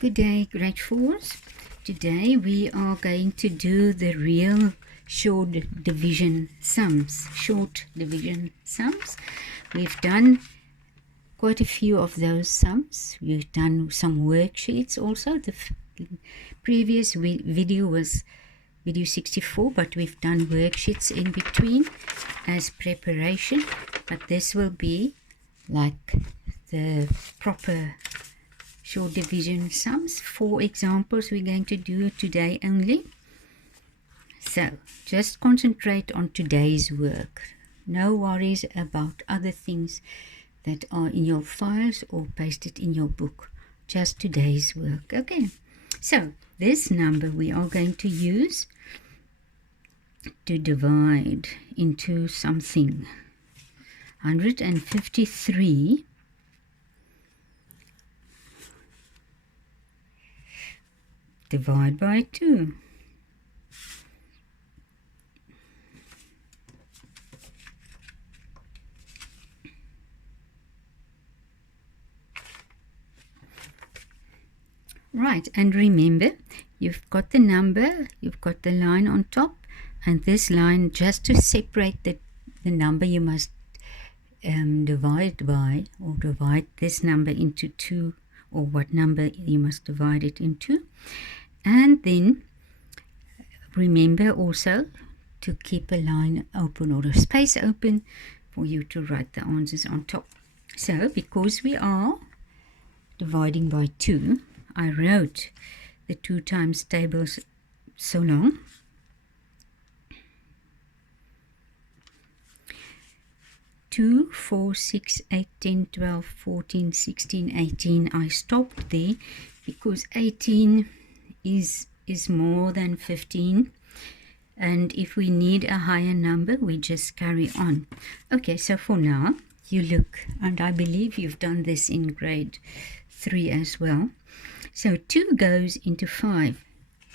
Good day, grade 4s. Today we are going to do the real short division sums. We've done quite a few of those sums. We've done some worksheets also. The previous video was video 64, but we've done worksheets in between as preparation. But this will be like the proper short division sums. 4 examples we're going to do today only. So just concentrate on today's work. No worries about other things that are in your files or pasted in your book. Just today's work. Okay. So this number we are going to use to divide into something. 153 divide by 2. Right, and remember, you've got the number, you've got the line on top, and this line, just to separate the number you must divide by, or divide this number into 2, or what number you must divide it into. And then remember also to keep a line open or a space open for you to write the answers on top. So because we are dividing by 2, I wrote the 2 times tables so long. Two, 4, 6, 8, 10, 12, 14, 16, 18. I stopped there because 18 is more than 15, and if we need a higher number we just carry on. Okay, so for now you look, and I believe you've done this in grade 3 as well. So 2 goes into 5.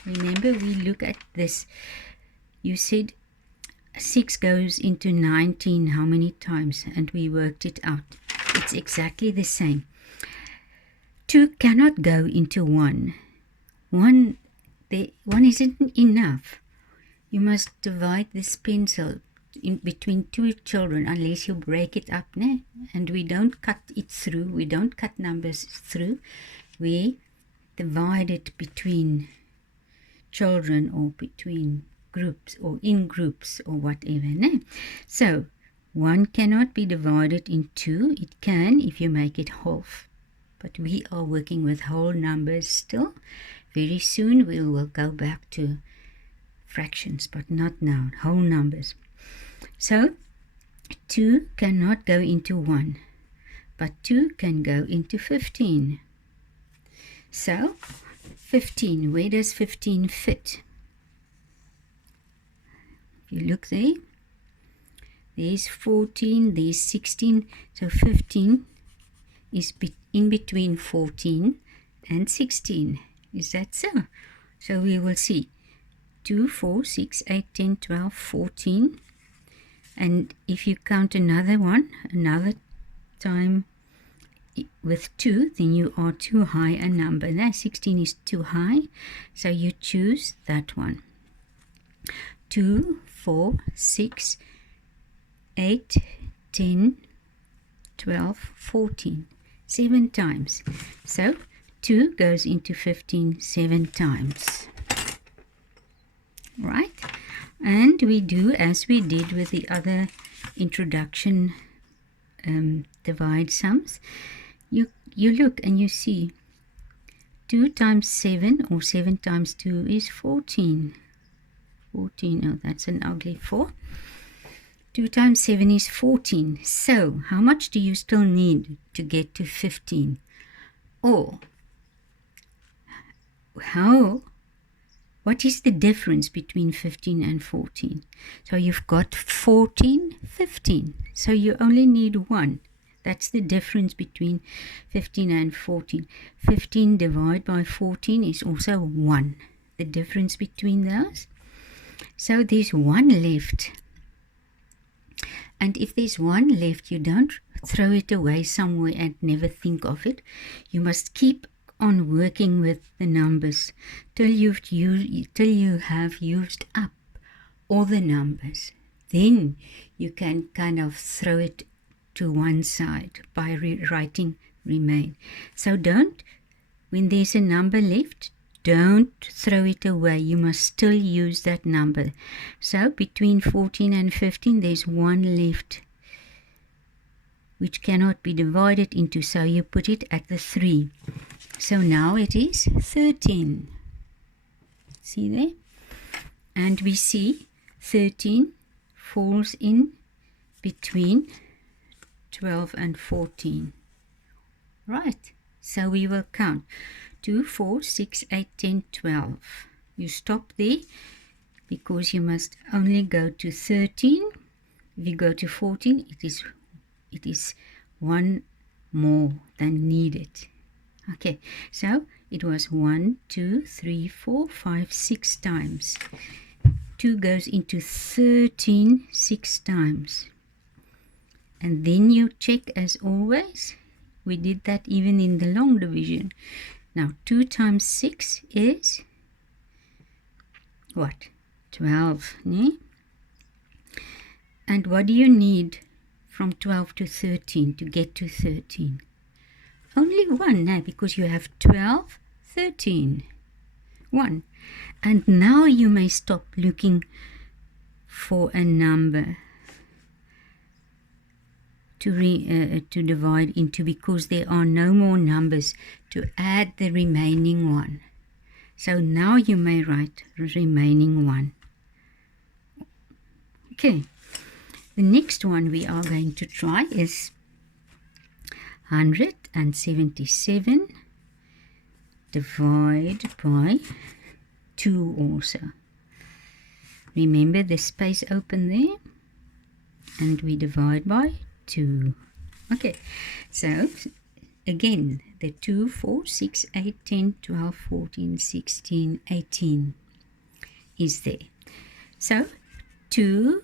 Remember, we look at this. You said 6 goes into 19 how many times, and we worked it out. It's exactly the same. 2 cannot go into 1. One isn't enough. You must divide this pencil in between 2 children unless you break it up, né? And we don't cut it through. We don't cut numbers through. We divide it between children or between groups or in groups or whatever, né? So 1 cannot be divided in 2. It can if you make it half. But we are working with whole numbers still. Very soon we will go back to fractions, but not now, whole numbers. So 2 cannot go into 1, but 2 can go into 15. So 15, where does 15 fit? If you look there, there's 14, there's 16, so 15 is in between 14 and 16. Is that so? So we will see 2, 4, 6, 8, 10, 12, 14. And if you count another time with 2, then you are too high a number. Now 16 is too high, so you choose that one. 2, 4, 6, 8, 10, 12, 14. 7 times. So 2 goes into 15 7 times. Right? And we do as we did with the other introduction divide sums. You look and you see 2 times 7 or 7 times 2 is 14. 14, oh, that's an ugly 4. 2 times 7 is 14. So how much do you still need to get to 15? Or what is the difference between 15 and 14? So you've got 14, 15. So you only need 1. That's the difference between 15 and 14. 15 divided by 14 is also 1. The difference between those. So there's 1 left. And if there's 1 left, you don't throw it away somewhere and never think of it. You must keep on working with the numbers till you have used up all the numbers. Then you can kind of throw it to one side by writing remain. So when there's a number left, don't throw it away. You must still use that number. So between 14 and 15, there's one left, which cannot be divided into, so you put it at the 3. So now it is 13. See there? And we see 13 falls in between 12 and 14. Right, so we will count 2, 4, 6, 8, 10, 12. You stop there because you must only go to 13. If you go to 14, it is one more than needed. Okay, so it was 1, 2, 3, 4, 5, 6 times. 2 goes into 13 6 times. And then you check as always. We did that even in the long division. Now 2 times 6 is what? 12. Nee? And what do you need from 12 to 13 to get to 13? Only 1 now, because you have 12, 13. 1. And now you may stop looking for a number to divide into, because there are no more numbers to add the remaining 1. So now you may write remaining 1. Okay. The next one we are going to try is 177 divided by 2 also. Remember the space open there, and we divide by 2. Okay, so again the 2, 4, 6, 8, 10, 12, 14, 16, 18 is there. So 2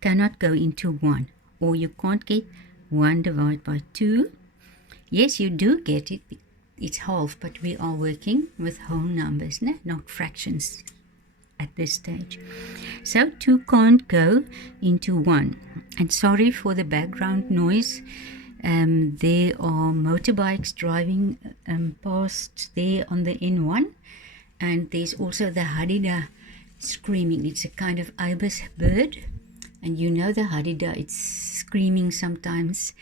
cannot go into 1, or you can't get 1 divided by 2. Yes, you do get it. It's half, but we are working with whole numbers, not fractions at this stage. So 2 can't go into 1. And sorry for the background noise. There are motorbikes driving past there on the N1. And there's also the hadida screaming. It's a kind of ibis bird. And you know the hadida, it's screaming sometimes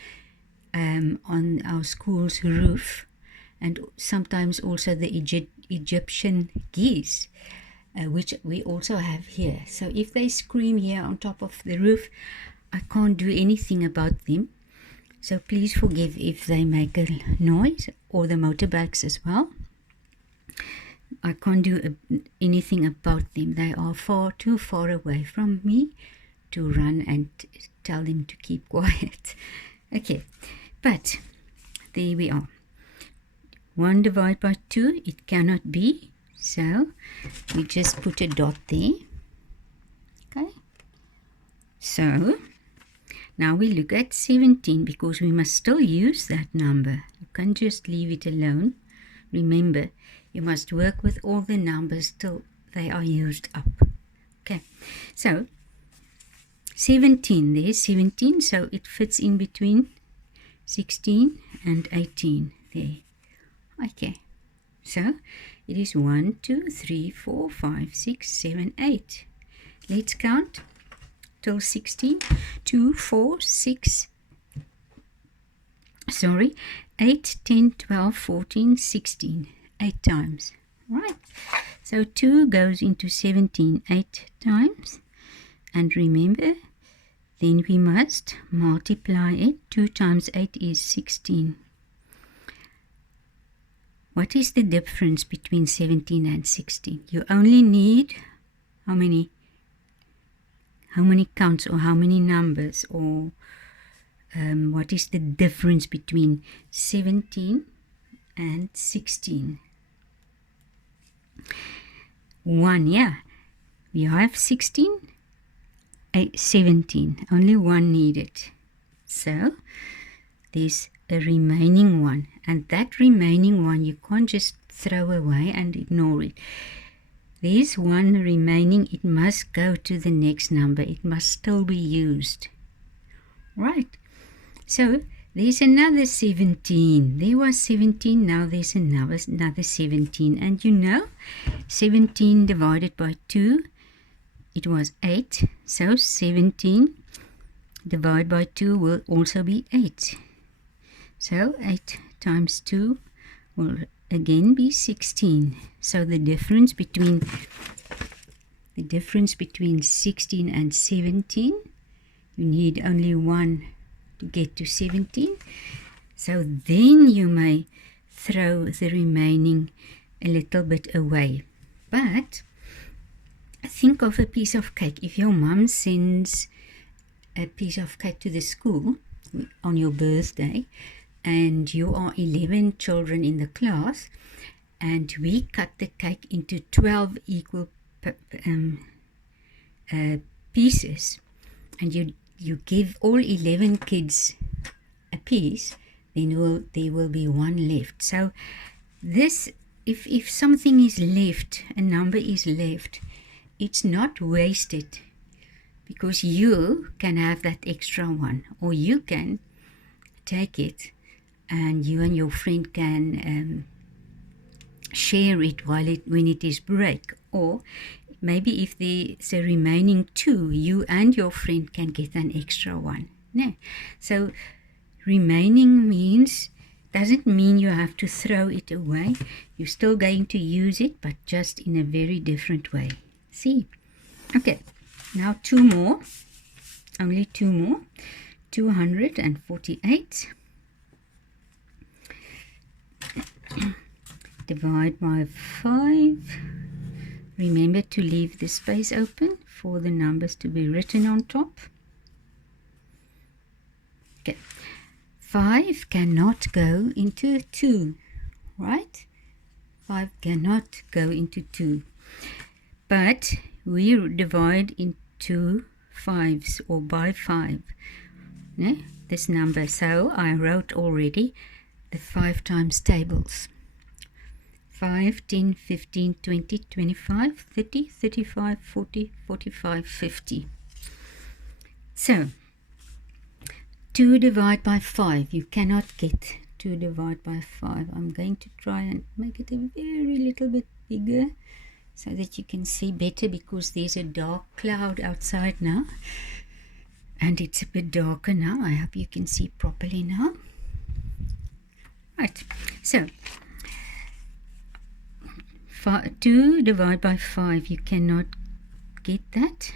on our school's roof. And sometimes also the Egyptian geese, which we also have here. So if they scream here on top of the roof, I can't do anything about them. So please forgive if they make a noise, or the motorbikes as well. I can't do anything about them. They are too far away from me to run and tell them to keep quiet. Okay, but there we are. 1 divided by 2, it cannot be. So we just put a dot there. Okay. So now we look at 17, because we must still use that number. You can't just leave it alone. Remember, you must work with all the numbers till they are used up. Okay. So 17, there's 17, so it fits in between 16 and 18 there. Okay, so it is 1, 2, 3, 4, 5, 6, 7, 8. Let's count till 16. 2, 4, 6, 8, 10, 12, 14, 16. 8 times. Right. So 2 goes into 17 8 times. And remember, then we must multiply it. 2 times 8 is 16. What is the difference between 17 and 16? You only need how many counts, or how many numbers, or what is the difference between 17 and 16? 1, yeah. We have 16, 17. Only 1 needed. So there's a remaining one, and that remaining one you can't just throw away and ignore it. There's one remaining, it must go to the next number, it must still be used. Right, so there's another 17. There was 17, now there's another 17. And you know, 17 divided by 2, it was 8. So 17 divided by 2 will also be 8. So 8 times 2 will again be 16. So the difference between 16 and 17, you need only 1 to get to 17. So then you may throw the remaining a little bit away. But think of a piece of cake. If your mom sends a piece of cake to the school on your birthday, and you are 11 children in the class, and we cut the cake into 12 equal pieces, and you give all 11 kids a piece, then there will be 1 left. So this, if something is left, a number is left, it's not wasted, because you can have that extra one, or you can take it and you and your friend can share it when it is break. Or maybe if there's a remaining 2, you and your friend can get an extra one. No. So remaining doesn't mean you have to throw it away. You're still going to use it, but just in a very different way. See? Okay, now 2 more. Only 2 more. 248. Divide by 5. Remember to leave the space open for the numbers to be written on top. Okay. 5 cannot go into 2, right? 5 cannot go into 2. But we divide into 5s, or by 5. No? This number. So I wrote already the 5 times tables. 5, 10, 15, 20, 25, 30, 35, 40, 45, 50. So 2 divided by 5. You cannot get 2 divided by 5. I'm going to try and make it a very little bit bigger so that you can see better, because there's a dark cloud outside now. And it's a bit darker now. I hope you can see properly now. Right. So 2 divided by 5. You cannot get that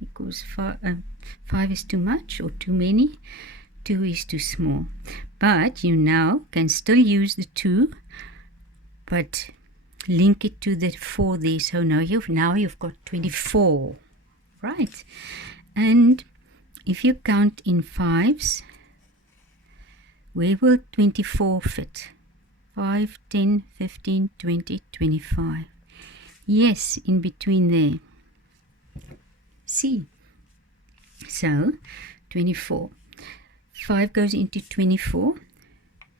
because 5 is too much or too many. 2 is too small. But you now can still use the 2, but link it to the 4 there. So now you've got 24. Right. And if you count in 5s, where will 24 fit? 5, 10, 15, 20, 25. Yes, in between there. See? So, 24. 5 goes into 24.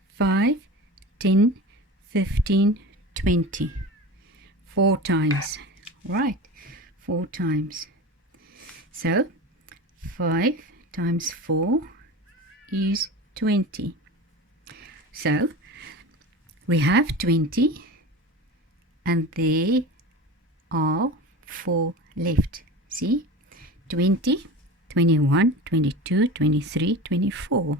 5, 10, 15, 20. 4 times. Right. 4 times. So, 5 times 4 is 20. So, we have 20, and there are 4 left. See? 20, 21, 22, 23, 24.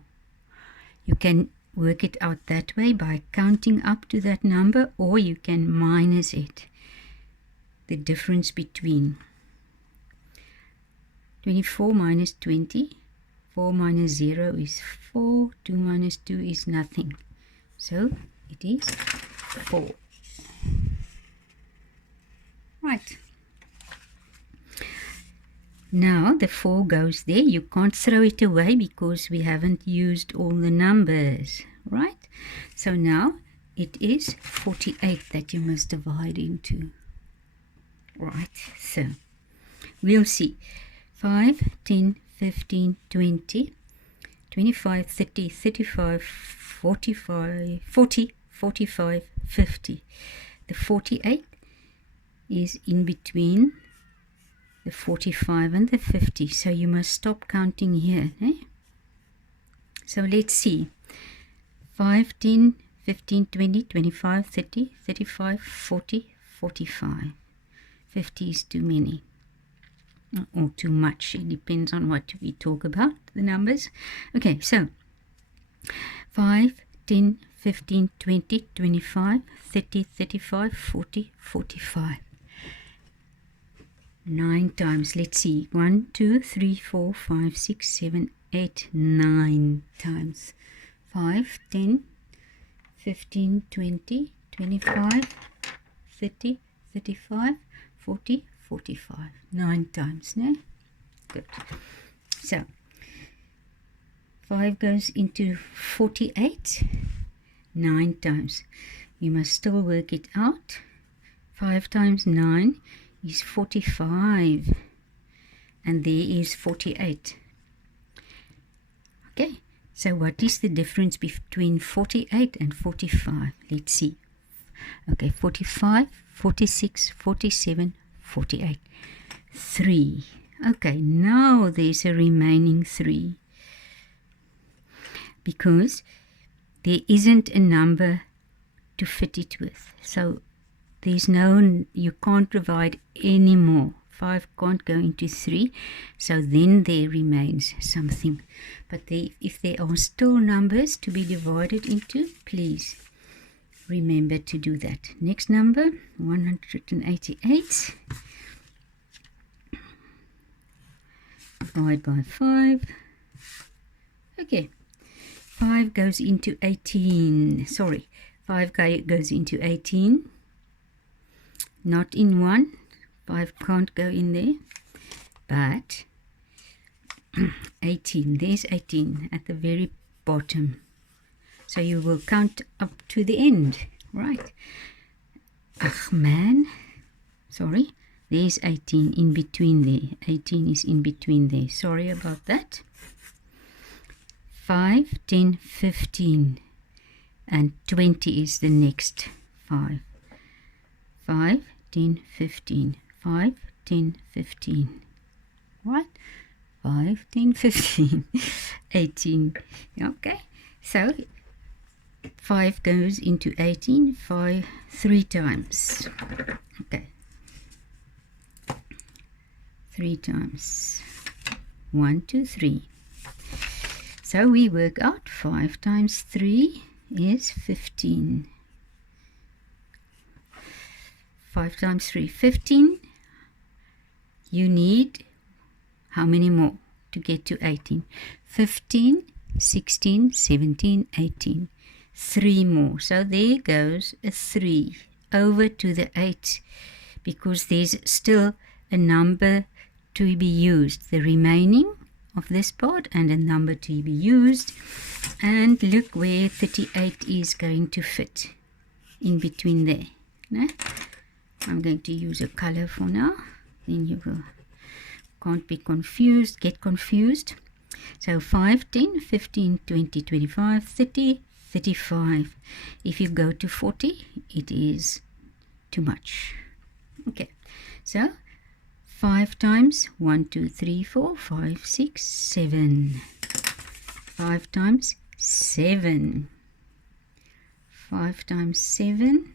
You can work it out that way by counting up to that number, or you can minus it. The difference between 24 minus 20, 4 minus 0 is 4, 2 minus 2 is nothing. So it is 4. Right. Now the 4 goes there. You can't throw it away because we haven't used all the numbers. Right? So now it is 48 that you must divide into. Right. So we'll see. 5, 10, 15, 20. 25, 30, 35, 45, 40, 45, 50. The 48 is in between the 45 and the 50. So you must stop counting here. Eh? So let's see. 5, 10, 15, 20, 25, 30, 35, 40, 45. 50 is too many. Or too much. It depends on what we talk about, the numbers. Okay, so 5, 10, 15, 20, 25, 30, 35, 40, 45. 9 times. Let's see. 1, 2, 3, 4, 5, 6, 7, 8, 9 times. 5, 10, 15, 20, 25, 30, 35, 40, 45. 9 times, no? Good. So, 5 goes into 48. 9 times. You must still work it out. 5 times 9 is 45. And there is 48. Okay. So what is the difference between 48 and 45? Let's see. Okay, 45, 46, 47, 48. 3. Okay, now there's a remaining 3. Because there isn't a number to fit it with. So there's no, you can't divide any more. 5 can't go into 3, so then there remains something. But if there are still numbers to be divided into, please remember to do that. Next number, 188. Divide by 5. Okay, 5 goes into 18. Sorry, 5 goes into 18. Not in 1. 5 can't go in there, but 18, there's 18 at the very bottom. So you will count up to the end, right? Ach man, sorry, there's 18 in between there. 18 is in between there. Sorry about that. 5, 10, 15, and 20 is the next 5. 5, 10, 15. 5, 10, 15. What? 5, 10, 15. 18. Okay. So 5 goes into 18. 5 3 times. Okay. 3 times. 1, 2, 3. So we work out 5 times 3 is 15. 5 times 3, 15. You need how many more to get to 18? 15, 16, 17, 18. 3 more. So there goes a 3 over to the 8 because there's still a number to be used. The remaining of this part and a number to be used. And look where 38 is going to fit in between there. No? I'm going to use a color for now. Then you can't be confused, get confused. So 5, 10, 15, 20, 25, 30, 35. If you go to 40, it is too much. Okay, so 5 times 1, 2, 3, 4, 5, 6, 7. 5 times 7. 5 times 7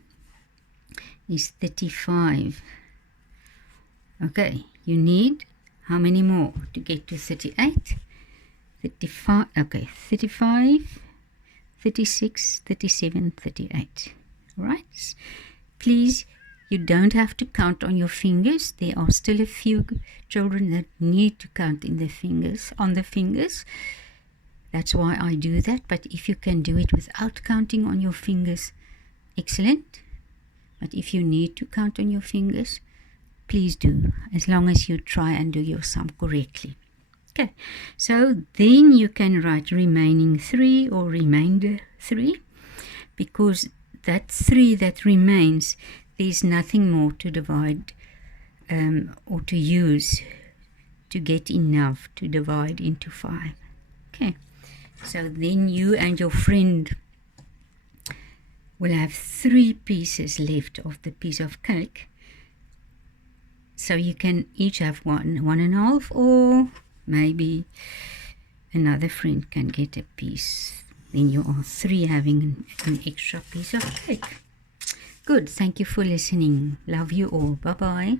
is 35. Okay, you need how many more to get to 38? 35, okay, 35, 36, 37, 38. Right? Please, you don't have to count on your fingers. There are still a few children that need to count in their fingers, on the fingers. That's why I do that. But if you can do it without counting on your fingers, excellent. But if you need to count on your fingers, please do, as long as you try and do your sum correctly. Okay, so then you can write remaining 3 or remainder 3, because that 3 that remains, there's nothing more to divide or to use to get enough to divide into 5. Okay, So then you and your friend will have 3 pieces left of the piece of cake. So you can each have 1.5, or maybe another friend can get a piece. Then you are 3 having an extra piece of cake. Good. Thank you for listening. Love you all. Bye-bye.